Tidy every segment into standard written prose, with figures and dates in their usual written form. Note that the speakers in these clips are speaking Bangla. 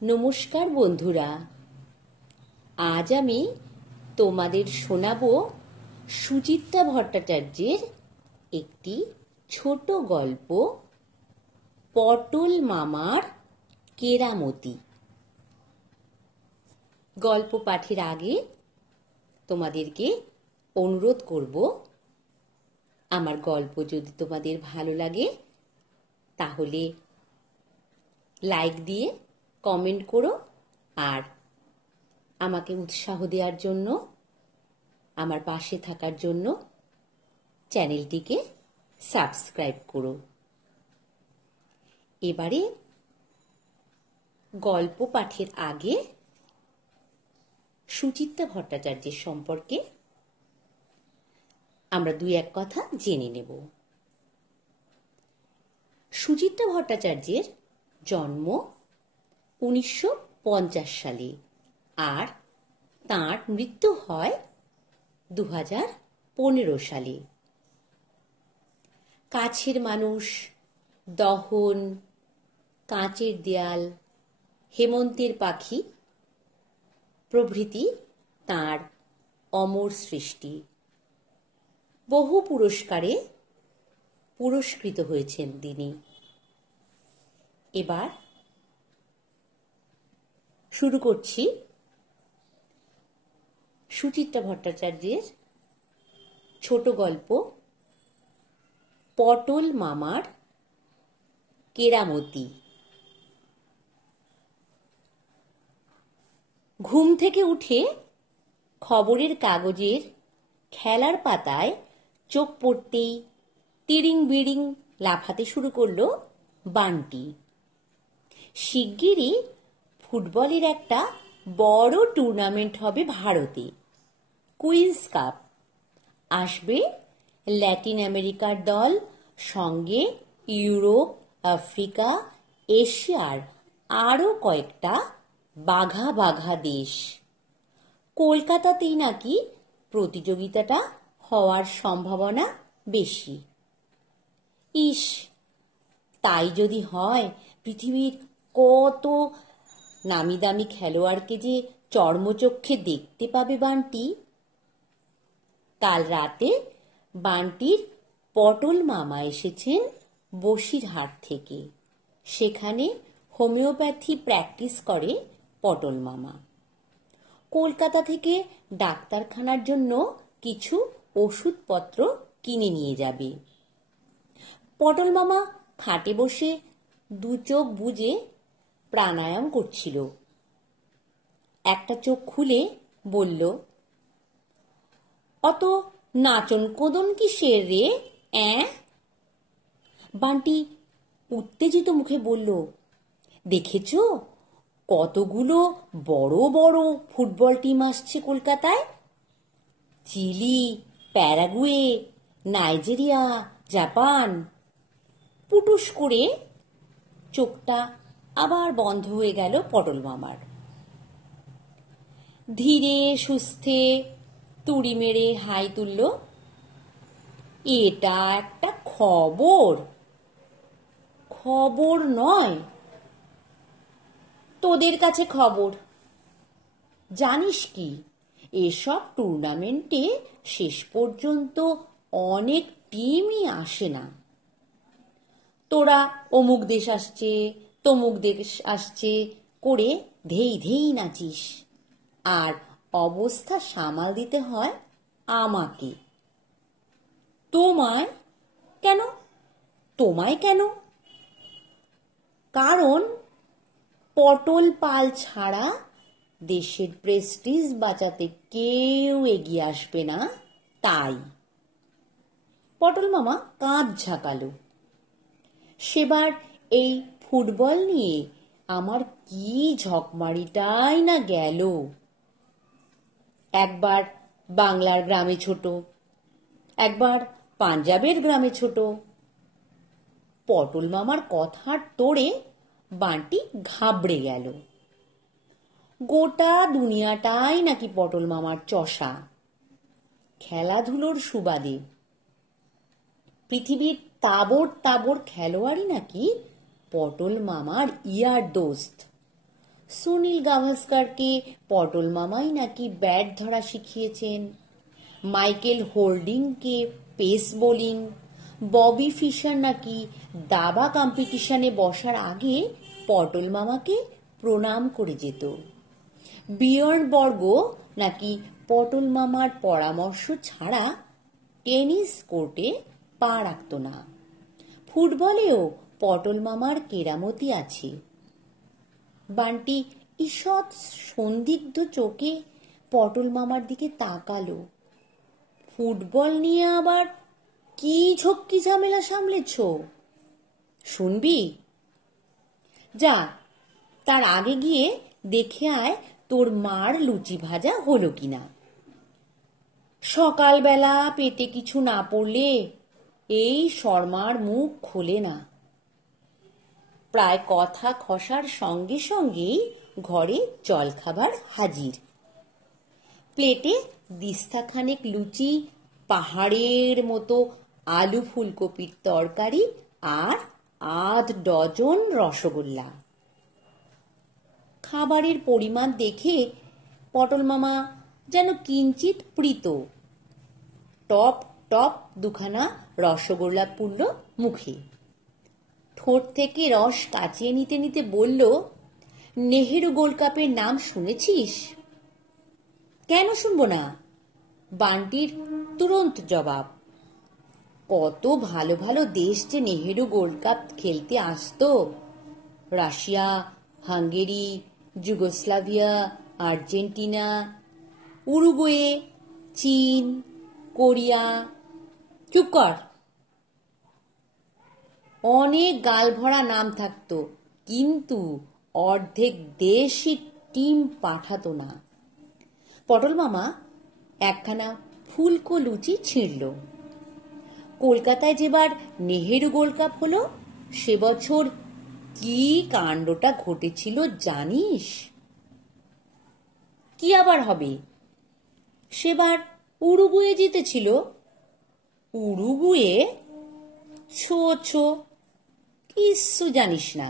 নমস্কার বন্ধুরা, আজ আমি তোমাদের শোনাবো সুচিত্রা ভট্টাচার্যের একটি ছোট গল্প, পটল মামার কেরামতি। গল্প পাঠের আগে তোমাদেরকে অনুরোধ করব, আমার গল্প যদি তোমাদের ভালো লাগে তাহলে লাইক দিয়ে কমেন্ট করো, আর আমাকে উৎসাহ দেওয়ার জন্য, আমার পাশে থাকার জন্য চ্যানেলটিকে সাবস্ক্রাইব করো। এবারে গল্প পাঠের আগে সুচিত্রা ভট্টাচার্যের সম্পর্কে আমরা দুই এক কথা জেনে নেব। সুচিত্রা ভট্টাচার্যের জন্ম 1950 সালে, আর তাঁর মৃত্যু হয় 2015 সালে। কাছের মানুষ, দহন, কাঁচের দেয়াল, হেমন্তের পাখি প্রভৃতি তাঁর অমর সৃষ্টি। বহু পুরস্কারে পুরস্কৃত হয়েছেন তিনি। এবার শুরু করছি সুচিত্রা ভট্টাচার্যের ছোট গল্প, পটল মামার কেরামতি। ঘুম থেকে উঠে খবরের কাগজের খেলার পাতায় চোখ পড়তেই তিরিং বিড়িং লাফাতে শুরু করলো বান্টি। শিগগিরই ফুটবলের একটা বড় টুর্নামেন্ট হবে ভারতে, কুইন্স কাপ। আসবে ল্যাটিন আমেরিকার দল, সঙ্গে ইউরোপ, আফ্রিকা, এশিয়ার আরও কয়েকটা বাঘা বাঘা দেশ। কলকাতাতেই নাকি প্রতিযোগিতাটা হওয়ার সম্ভাবনা বেশি। ইস, তাই যদি হয়, পৃথিবীর কত নামি দামি খেলোয়াড়কে যে চর্মচক্ষে দেখতে পাবে বান্টি। কাল রাতে বান্টির পটল মামা এসেছেন বসিরহাট থেকে। সেখানে হোমিওপ্যাথি প্র্যাকটিস করে পটল মামা। কলকাতা থেকে ডাক্তারখানার জন্য কিছু ওষুধপত্র কিনে নিয়ে যাবে। পটল মামা খাটে বসে দু চোখ বুজে প্রাণায়াম করছিল। একটা চোখ খুলে বলল, অত নাচন কোদন কিসের রে? বান্টি উত্তেজিত মুখে বলল, দেখেছ কতগুলো বড় বড় ফুটবল টিম আসছে কলকাতায়? Chile, Paraguay, Nigeria, Japan. পুটুস করে চোখটা আবার বন্ধ হয়ে গেল পটল মামার। ধীরে সুস্থে তুড়ি মেরে হাই তুলল, এটা একটা খবর। খবর নয়, তোদের কাছে খবর। জানিস কি, এসব টুর্নামেন্টে শেষ পর্যন্ত অনেক টিমই আসে না। তোরা অমুক দেশ আসছে, তমুক দেশ আসছে করে ধেই ধেই নাচিস, আর অবস্থা সামাল দিতে হয় আমাকে। তোমায় কেন? তোমায় কেন? কারণ পটল পাল ছাড়া দেশের প্রেস্টিজ বাঁচাতে কেউ এগিয়ে আসবে না, তাই। পটল মামা কাঁধ ঝাঁকালো। সেবার এই ফুটবল নিয়ে আমার কি ঝকমারিটাই না গেল। একবার বাংলার গ্রামে ছোট, একবার পাঞ্জাবের গ্রামে ছোট। পটল মামার কথার তোড়ে বান্টি ঘাবড়ে গেল। গোটা দুনিয়াটাই নাকি পটল মামার চষা। খেলাধুলোর সুবাদে পৃথিবীর তাবড় তাবড় খেলোয়াড়ই নাকি পটল মামার ইয়ার দোস্ত। সুনীল গাভাস্কারকে পটল মামাই নাকি ব্যাট ধরা শিখিয়েছেন, মাইকেল হোল্ডিংকে পেস বোলিং, ববি ফিশার নাকি দাবা কম্পিটিশনে বসার আগে পটল মামাকে প্রণাম করে যেত, বিয়র্ন বর্গ নাকি পটল মামার পরামর্শ ছাড়া টেনিস কোর্টে পা রাখত না। ফুটবলেও পটল মামার কেরামতি আছে। বান্টি ঈষৎ সন্দিগ্ধ চোখে পটল মামার দিকে তাকালো। ফুটবল নিয়ে আবার কি ঝক্কি ঝামেলা সামলেছ? শুনবি? যা, তার আগে গিয়ে দেখে আয় তোর মার লুচি ভাজা হলো কিনা। সকালবেলা পেটে কিছু না পড়লে এই শর্মার মুখ খোলে না। প্রায় কথা খসার সঙ্গে সঙ্গেই ঘরে জলখাবার হাজির। প্লেটে দিস্তাখানেক লুচি, পাহাড়ের মতো আলু ফুলকপির তরকারি আর ৮ ডজন রসগোল্লা। খাবারের পরিমাণ দেখে পটল মামা যেন কিঞ্চিত প্রীত। টপ টপ দুখানা রসগোল্লা পুড়ল মুখে। ঠোঁট থেকে রস কাচিয়ে নিতে নিতে বলল, নেহেরু গোল্ড কাপের নাম শুনেছিস? কেন শুনবো না? বান্টির তুরন্ত জবাব। কত ভালো ভালো দেশ যে নেহেরু গোল্ড কাপ খেলতে আসতো। Russia, Hungary, Yugoslavia, Argentina, Uruguay, চীন, কোরিয়া। চুপ কর। অনেক গালভরা নাম থাকতো, কিন্তু অর্ধেক দেশই টিম পাঠাতো না। পটল মামা একখানা ফুলকো লুচি ছিঁড়ল। কলকাতায় যেবার নেহেরু গোল্ড কাপ হলো, সে বছর কি কাণ্ডটা ঘটেছিল জানিস? কি আবার হবে? সেবার উরুগুয়ে জিতেছিল। উরুগুয়ে? ছো ছো, কিচ্ছু জানিস না।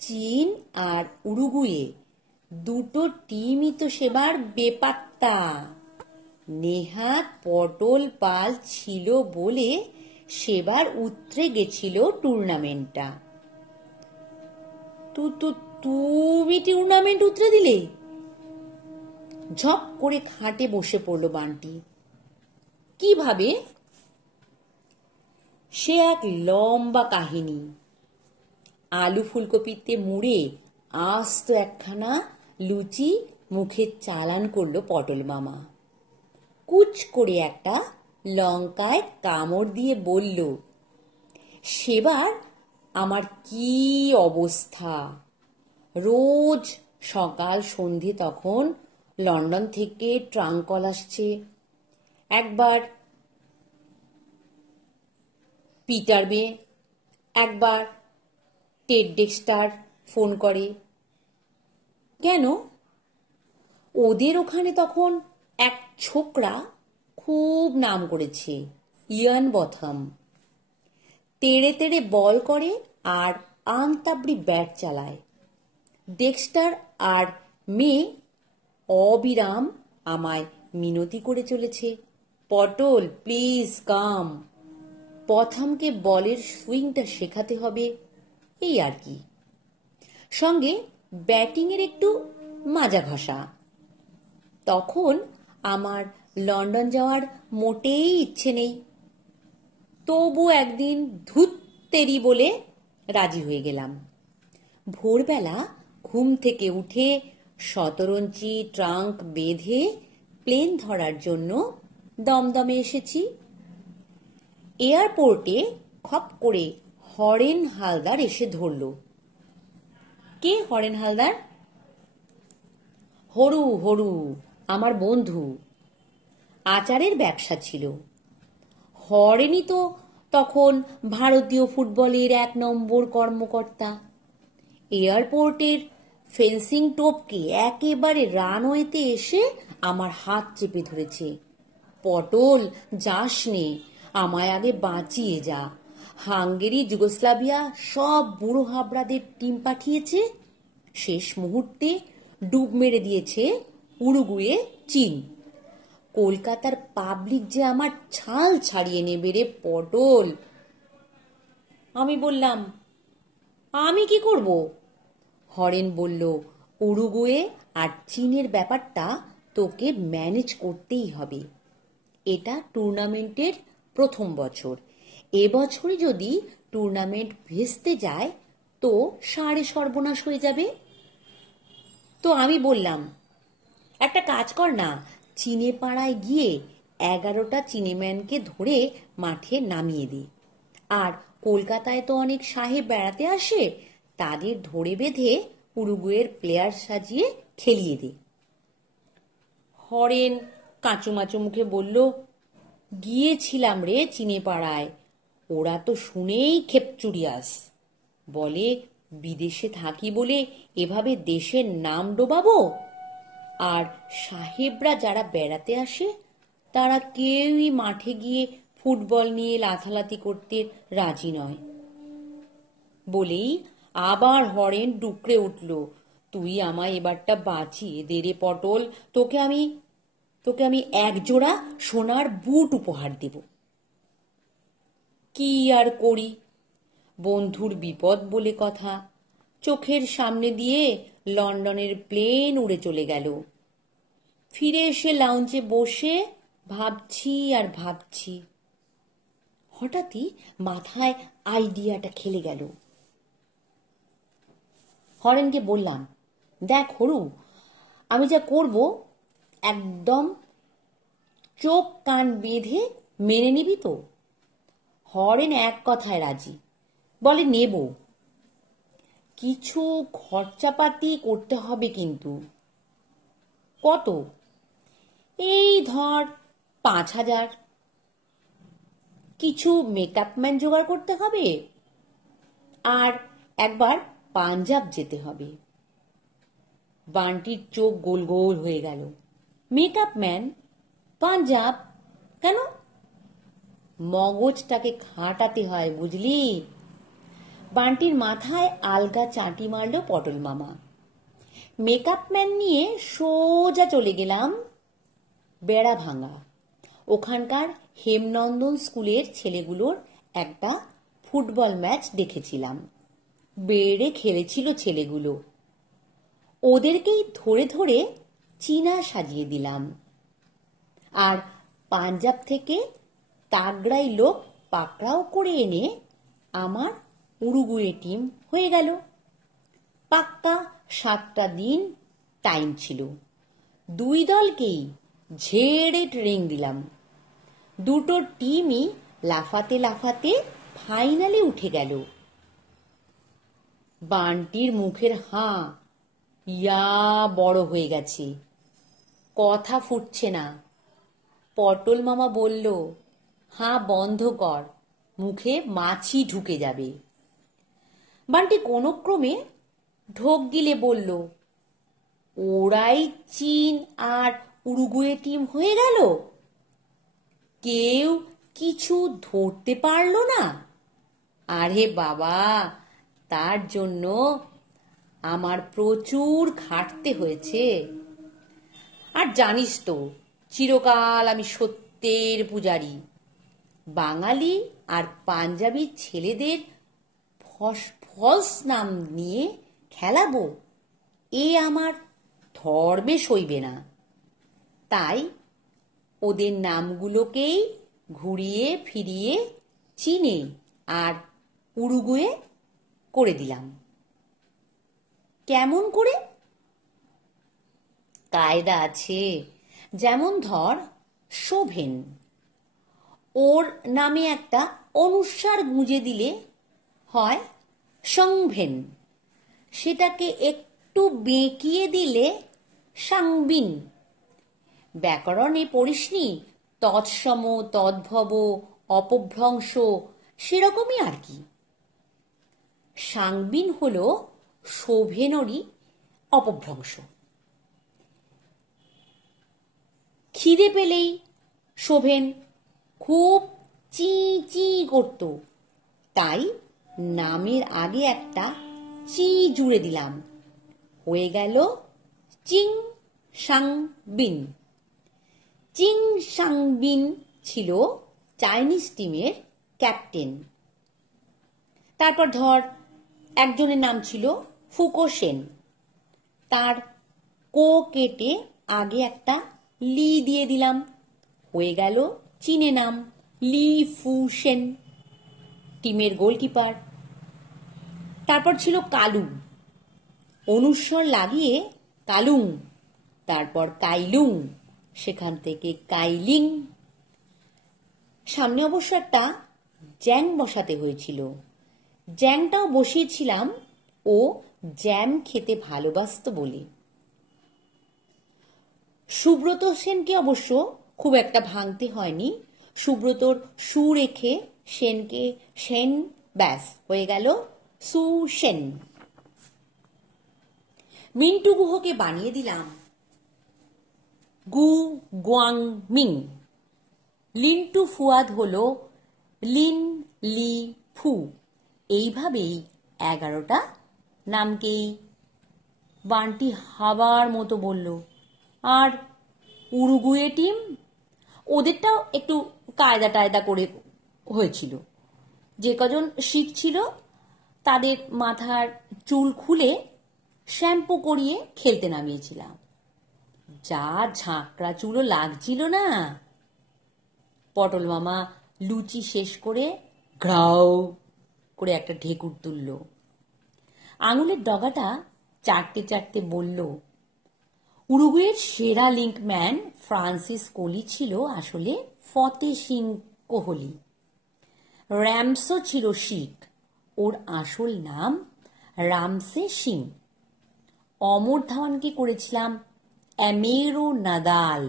চীন আর উরুগুয়ে দুটো টিমই তো সেবার বেপাত্তা। নেহাত পটল পাল ছিল বলে সেবার উতরে গেছিল টুর্নামেন্টটা। তুমি টুর্নামেন্ট উতরে দিলে? ঝপ করে খাটে বসে পড়ল বান্টি। কিভাবে? সে এক লম্বা কাহিনী। আলু ফুলকপিতে মুড়ে আস্ত একখানা লুচি মুখে চালান করল পটল মামা। কুচ করে একটা লঙ্কায় কামড় দিয়ে বলল, সেবার আমার কি অবস্থা! রোজ সকাল সন্ধে তখন লন্ডন থেকে ট্রাঙ্ক কল আসছে। একবার পিটার বে, একবার টেড ডেক্সটার ফোন করে। কেন? ওদের ওখানে তখন এক ছোকরা খুব নাম করেছে, ইয়ান বথম। তেড়ে তেড়ে বল করে আর আংতাবড়ি ব্যাট চালায়। ডেক্সটার আর মেয়ে অবিরাম আমায় মিনতি করে চলেছে, পটল প্লিজ কাম। পথামকে বলের সুইংটা শেখাতে হবে, এই আর কি। সঙ্গে ব্যাটিংয়ের একটু মাজা ঘষা। তখন আমার লন্ডন যাওয়ার মোটেই ইচ্ছে নেই। তবু একদিন ধুত্তেরি বলে রাজি হয়ে গেলাম। ভোরবেলা ঘুম থেকে উঠে শতরঞ্চি ট্রাঙ্ক বেঁধে প্লেন ধরার জন্য দমদমে এসেছি। এয়ারপোর্টে খপ করে হরেন হালদার এসে ধরল। কে হরেন হালদার? হরু হরু, আমার বন্ধু। আচারের ব্যবসা ছিল। হরেনই তো তখন ভারতীয় ফুটবলের ১ নম্বর কর্মকর্তা। এয়ারপোর্টের ফেন্সিং টোপকে একেবারে রানওয়েতে এসে আমার হাত চেপে ধরেছে। পটল, যাস নে, আমায় আগে বাঁচিয়ে যা। হাঙ্গেরি, যুগোস্লাভিয়া সব বুড়ো হাবড়াদের টিম পাঠিয়েছে। শেষ মুহূর্তে ডুব মেরে দিয়েছে উরুগুয়ে চীন। কলকাতার পাবলিক যে আমার ছাল ছাড়িয়ে নেবে রে পটল। আমি বললাম, আমি কি করব? হরেন বলল, উরুগুয়ে আর চীনের ব্যাপারটা তোকে ম্যানেজ করতেই হবে। এটা টুর্নামেন্টের প্রথম বছর। এবছরই যদি টুর্নামেন্ট ভেস্তে যায় তো সাড়ে সর্বনাশ হয়ে যাবে। তো আমি বললাম, একটা কাজ কর না, চীনে পাড়ায় গিয়ে 11টা চিনেম্যানকে ধরে মাঠে নামিয়ে দে। আর কলকাতায় তো অনেক সাহেব বেড়াতে আসে, তাদের ধরে বেঁধে উরুগুয়ের প্লেয়ার সাজিয়ে খেলিয়ে দে। হরেন কাঁচুমাচু মুখে বলল, গিয়েছিলাম রে চীনে পাড়ায়, ওরা তো শুনেই খেপচুরিয়াস। বলে, বিদেশে থাকি বলে এভাবে দেশের নাম ডোবাবো। আর সাহেবরা যারা বেড়াতে আসে তারা কেউই মাঠে গিয়ে ফুটবল নিয়ে লাথালাথি করতে রাজি নয়। বলেই আবার হরেন ডুকরে উঠল, তুই আমায় এবারটা বাঁচিয়ে দে রে পটল, তোকে আমি এক জোড়া সোনার বুট উপহার দেব। কি আর করি, বন্ধুর বিপদ বলে কথা। চোখের সামনে দিয়ে লন্ডনের প্লেন উড়ে চলে গেল। ফিরে এসে লাউঞ্জে বসে ভাবছি আর ভাবছি। হঠাৎই মাথায় আইডিয়াটা খেলে গেল। হরেনকে বললাম, দেখ হরু, আমি যা করব একদম চোখ কান বেঁধে মেনে নিবি তো? হরেন এক কথায় রাজি, বলে নেব। কিছু খরচাপাতি করতে হবে কিন্তু। কত? এই ধর 5,000। কিছু মেকআপম্যান জোগাড় করতে হবে, আর একবার পাঞ্জাব যেতে হবে। বান্টির চোখ গোল গোল হয়ে গেল। মেকআপম্যান? পাঞ্জাব কেন? মগজটাকে খাটাতে হয় বুঝলি। বান্টির মাথায় আলগা চাঁটি মারল পটল মামা। মেকআপম্যান নিয়ে সোজা চলে গেলাম বেড়া ভাঙা। ওখানকার হেমনন্দন স্কুলের ছেলেগুলোর একটা ফুটবল ম্যাচ দেখেছিলাম। বেড়ে খেলেছিল ছেলেগুলো। ওদেরকেই ধরে ধরে চীনা সাজিয়ে দিলাম। আর পাঞ্জাব থেকে তাগড়াই লোক পাকড়াও করে এনে আমার উরুগুয়ে টিম হয়ে গেল। পাক্কা 7টা দিন টাইম ছিল। 2 দলকেই ঝেড়ে ট্রেনিং দিলাম। 2টো টিমই লাফাতে লাফাতে ফাইনালে উঠে গেল। বান্টির মুখের হাঁ ইয়া বড় হয়ে গেছে, কথা ফুটছে না। পটল মামা বলল, হাঁ বন্ধ কর, মুখে মাছি ঢুকে যাবে। বান্টি কোনো ক্রমে ঢোক গিলে বলল, ওরাই চীন আর উরুগুয়ে টিম হয়ে গেল? কেউ কিছু ধরতে পারল না? আরে বাবা, তার জন্য আমার প্রচুর খাটতে হয়েছে। আর জানিস তো, চিরকাল আমি সত্যের পূজারি। বাঙালি আর পাঞ্জাবি ছেলেদের ফলস নাম নিয়ে খেলাবো, এ আমার ধর্মে সইবে না। তাই ওদের নামগুলোকেই ঘুরিয়ে ফিরিয়ে চীনে আর উরুগুয়ে করে দিলাম। কেমন করে? কায়দা আছে। যেমন ধর শোভেন, ওর নামে একটা অনুস্বার গুঁজে দিলে হয় সংভেন। সেটাকে একটু বেঁকিয়ে দিলে সাংবিন। ব্যাকরণে পড়িসনি তৎসম, তদ্ভব, অপভ্রংশ, সেরকমই আর কি। সাংবিন হলো শোভেনেরই অপভ্রংশ। খিদে পেলেই শোভেন খুব চি চি করত, তাই নামের আগে একটা চি জুড়ে দিলাম, হয়ে গেল চিং সাং বিন। চিং সাং বিন ছিল চাইনিজ টিমের ক্যাপ্টেন। তারপর ধর একজনের নাম ছিল ফুকো সেন, তার কো কেটে আগে একটা লি দিয়ে দিলাম, হয়ে গেল চীনে নাম লি ফু সেন, টিমের গোলকিপার। তারপর ছিল কালু, অনুস্বর লাগিয়ে কালুং, তারপর কাইলুং, সেখান থেকে কাইলিং। সামনে অবশ্য একটা জ্যাং বসাতে হয়েছিল, জ্যাংটাও বসিয়েছিলাম ও জ্যাম খেতে ভালোবাসত বলে। সুব্রত সেনকে অবশ্য খুব একটা ভাঙতে হয়নি, সুব্রতর সু রেখে সেনকে সেন, ব্যাস হয়ে গেল সু সেন। মিন্টু গুহকে বানিয়ে দিলাম গু গুয়াং মিং। লিন্টু ফুয়াদ হলো লিন লি ফু। এইভাবেই 11টা নামকেই বান্টি হাবার মতো বলল। আর উরুগুয়ে টিম, ওদেরটাও একটু কায়দা টায়দা করে হয়েছিল। যে কজন শিখছিল তাদের মাথার চুল খুলে শ্যাম্পু করিয়ে খেলতে নামিয়েছিলাম। যা ঝাঁকড়া চুলও লাগছিল না। পটল মামা লুচি শেষ করে ঘ্রাও করে একটা ঢেকুর তুলল, আঙুলের ডগাটা চাটতে চাটতে বলল, উরুগুয়ের সেরা লিঙ্কম্যান ফ্রান্সিস কোলি ছিল আসলে ফতে সিং কোহলি। র্যামসো ছিল শিখ, ওর আসল নাম রামসে সিং। অমর ধাওয়ানকে করেছিলাম অ্যামেরো নাদাল,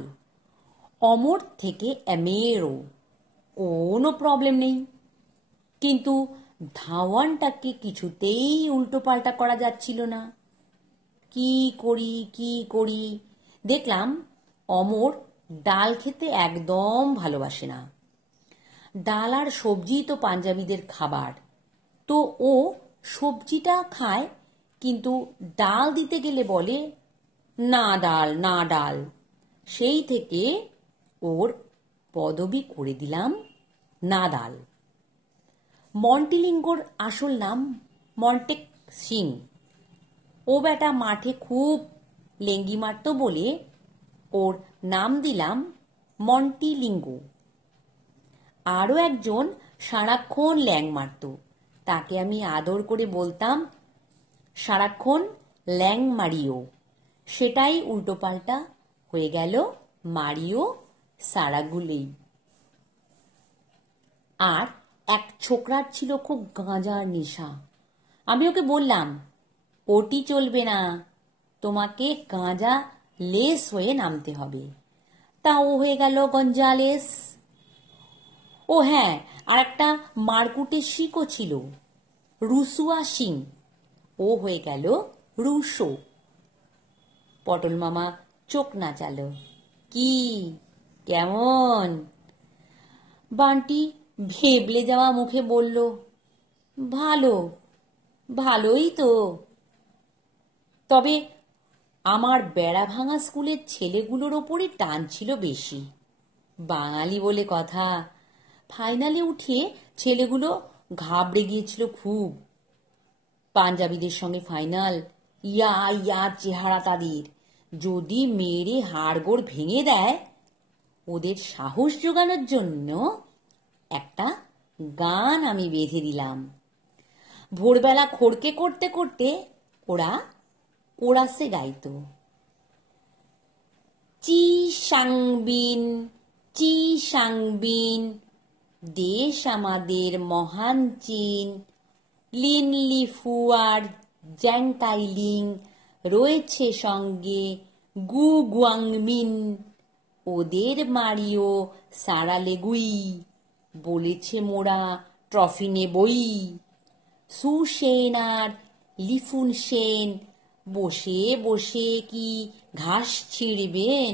অমর থেকে অ্যামেরো, কোনো প্রবলেম নেই। কিন্তু ধাওয়ানটাকে কিছুতেই উল্টো পাল্টা করা যাচ্ছিল না। কি করি দেখলাম অমর ডাল খেতে একদম ভালোবাসে না। ডাল আর সবজি তো পাঞ্জাবিদের খাবার, তো ও সবজিটা খায়, কিন্তু ডাল দিতে গেলে বলে না ডাল না ডাল। সেই থেকে ওর পদবি করে দিলাম নাদাল। মন্টিলিঙ্গোর আসল নাম মন্টেক সিং। ও বেটা মাঠে খুব লেঙ্গি মারত বলে ওর নাম দিলাম মন্টিলিঙ্গো। আরও একজন সারাক্ষণ ল্যাং মারত, তাকে আমি আদর করে বলতাম সারাক্ষণ ল্যাং মারিও। সেটাই উল্টোপাল্টা হয়ে গেল মারিও সারাগুলেই। আর এক ছোকরার ছিল খুব গাঁজার নেশা। আমি ওকে বললাম, ওটি চলবে না, তোমাকে গাঁজা লেস হয়ে নামতে হবে। তা ও হয়ে গেল গঞ্জালেস। ও হ্যাঁ, আর একটা মারকুটে শিকও ছিল, রুসুয়া সিং। ও হয়ে গেল রুশো। পটল মামা চোখ নাচালো, কি কেমন? বান্টি ভেবলে যাওয়া মুখে বলল, ভালো, ভালোই তো। তবে আমার বেড়া ভাঙা স্কুলের ছেলেগুলোর ওপরই টান ছিল বেশি। বাঙালি বলে কথা, ফাইনালে উঠে ছেলেগুলো ঘাবড়ে গিয়েছিল খুব। পাঞ্জাবিদের সঙ্গে ফাইনাল, ইয়া ইয়া চেহারা তাদের, যদি মেরে হাড়গোড় ভেঙে দেয়। ওদের সাহস জোগানোর জন্য একটা গান আমি বেঁধে দিলাম। ভোরবেলা খড়কে করতে করতে ওরা কোরাসে গাইত, চি সাংবিন চি সাংবিন, দেশ আমাদের মহান চীন, লিন লি ফুয়ার জ্যাং কাইলিং, রয়েছে সঙ্গে গু গুয়াংমিন, ওদের মারিও সারালেগুই, বলেছে মোরা ট্রফি নেবই। সু সেন আর লিফুন সেন বসে বসে কি ঘাস ছিঁড়বেন?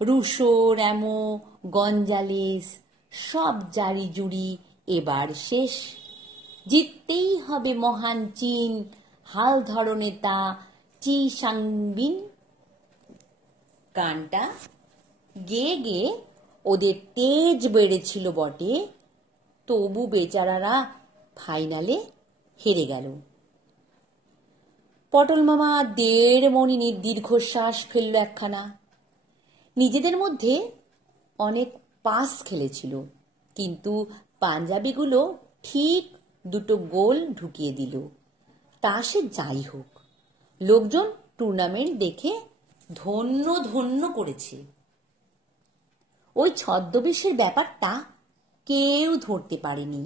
রুশো, র্যামো, গঞ্জালেস সব জারি জুড়ি এবার শেষ। জিততেই হবে মহান চীন, হাল ধরো নেতা, চি সাংবিন গানটা গেয়ে গেয়ে ওদের তেজ বেড়েছিল বটে, তবু বেচারারা ফাইনালে হেরে গেল। পটল মামা 1.5 মিনিট দীর্ঘশ্বাস ফেলল একখানা। নিজেদের মধ্যে অনেক পাস খেলেছিল, কিন্তু পাঞ্জাবিগুলো ঠিক 2 গোল ঢুকিয়ে দিল। তা সে যাই হোক, লোকজন টুর্নামেন্ট দেখে ধন্য ধন্য করেছে। ওই ছদ্মবেশের ব্যাপারটা কেউ ধরতে পারেনি,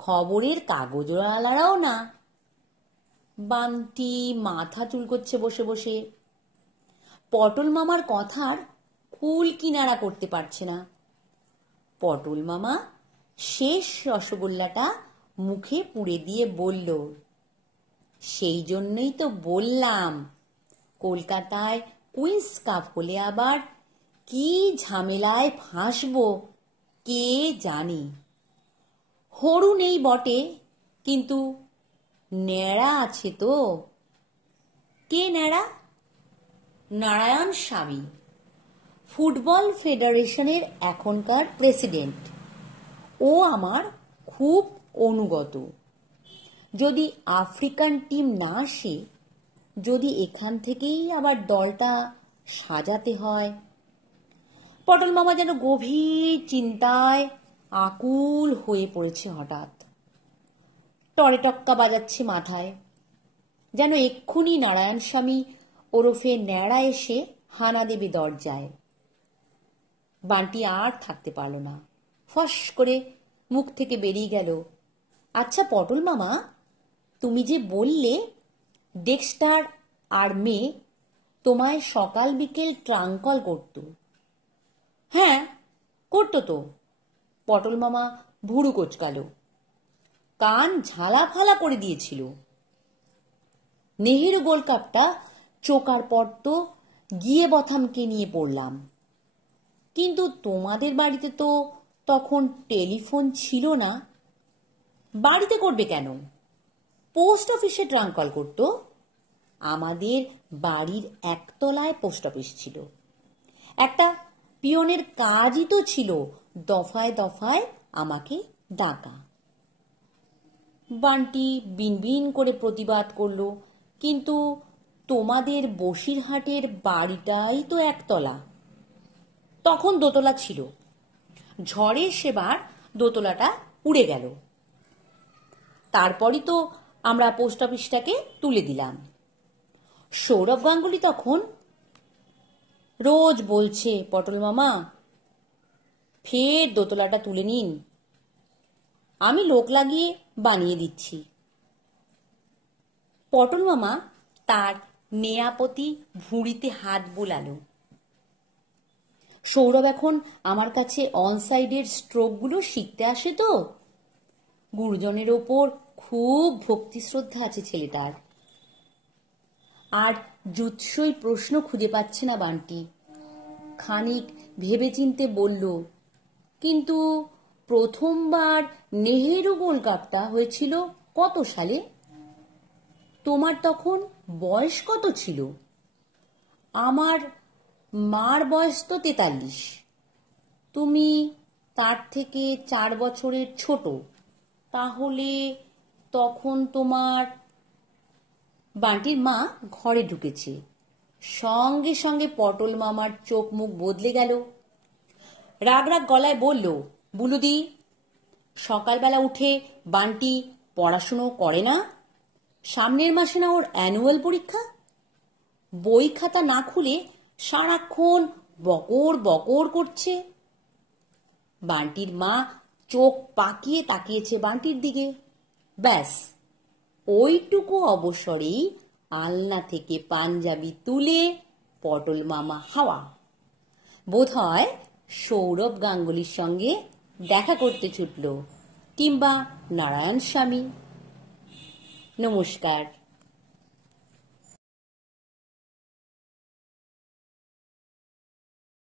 খবরের কাগজওয়ালারাও না। বান্টি মাথা চুলকোচ্ছে বসে বসে। পটল মামার কথার কুল কিনারা করতে পারছে না। পটল মামা শেষ রসগোল্লাটা মুখে পুড়ে দিয়ে বলল, সেই জন্যই তো বললাম, কলকাতায় কুইন্স কাপ হলে আবার কি ঝামেলায় ফাঁসবো কে জানে। হরু নেই বটে, কিন্তু ন্যাড়া আছে তো। কে ন্যাড়া? নারায়ণ স্বামী, ফুটবল ফেডারেশনের এখনকার প্রেসিডেন্ট। ও আমার খুব অনুগত। যদি আফ্রিকান টিম না আসে, যদি এখান থেকেই আবার দলটা সাজাতে হয়। পটল মামা যেন গভীর চিন্তায় আকুল হয়ে পড়েছে। হঠাৎ টরে টক্কা বাজাচ্ছে মাথায়, যেন এক্ষুনি নারায়ণ স্বামী ওরফে ন্যাড়া এসে হানা দেবে দরজায়। বান্টি আর থাকতে পারল না, ফস করে মুখ থেকে বেরিয়ে গেল, আচ্ছা পটল মামা, তুমি যে বললে ডেক্সটার আর মেয়ে তোমায় সকাল বিকেল ট্রাঙ্কল করত। হ্যাঁ করতো তো। পটল মামা ভুরু কোচকাল, কান ঝালা ফালা করে দিয়েছিল। নেহেরু গোল্ড কাপটা চোকার পর তো গিয়ে বথামকে নিয়ে পড়লাম, কিন্তু তোমাদের বাড়িতে তো তখন টেলিফোন ছিল না। বাড়িতে করবে কেন? পোস্ট অফিসে ট্রাঙ্কল করত। আমাদের বাড়ির একতলায় পোস্ট অফিস ছিল। একটা পিয়নের কাজই তো ছিল দফায় দফায় আমাকে ডাকা। বান্টি বিনবিন করে প্রতিবাদ করল, কিন্তু তোমাদের বসিরহাটের বাড়িটাই তো একতলা, তখন দোতলা ছিল। ঝড়ে সেবার দোতলাটা উড়ে গেল, তারপরই তো আমরা পোস্ট অফিসটাকে তুলে দিলাম। সৌরভ গাঙ্গুলি তখন রোজ বলছে, পটল মামা ফের দোতলাটা তুলে নিন, আমি লোক লাগিয়ে বানিয়ে দিচ্ছি। পটল মামা তার নেয়াপতি ভুঁড়িতে হাত বোলালো। সৌরভ এখন আমার কাছে অনসাইডের স্ট্রোকগুলো শিখতে আসে তো। গুরুজনের ওপর খুব ভক্তি শ্রদ্ধা আছে ছেলেটার। আর জুৎসই প্রশ্ন খুঁজে পাচ্ছে না বান্টি। খানিক ভেবেচিন্তে বলল, কিন্তু প্রথমবার নেহেরু গোল্ড কাপটা হয়েছিল কত সালে? তোমার তখন বয়স কত ছিল? আমার মার বয়স তো 43, তুমি তার থেকে 4 বছরের ছোট, তাহলে তখন তোমার। বান্টির মা ঘরে ঢুকেছে, সঙ্গে সঙ্গে পটল মামার চোখ মুখ বদলে গেল। রাগ রাগ গলায় বলল, বুলুদি, সকালবেলা উঠে বান্টি পড়াশুনো করে না? সামনের মাসে না ওর অ্যানুয়াল পরীক্ষা? বই খাতা না খুলে সারাক্ষণ বকর বকর করছে। বান্টির মা চোখ পাকিয়ে তাকিয়েছে বান্টির দিকে। ব্যাস ওইটুকু অবসরেই আলনা থেকে পাঞ্জাবি তুলে পটল মামা হাওয়া। বোধহয় সৌরভ গাঙ্গুলির সঙ্গে দেখা করতে ছুটল, কিংবা নারায়ণ স্বামী। নমস্কার।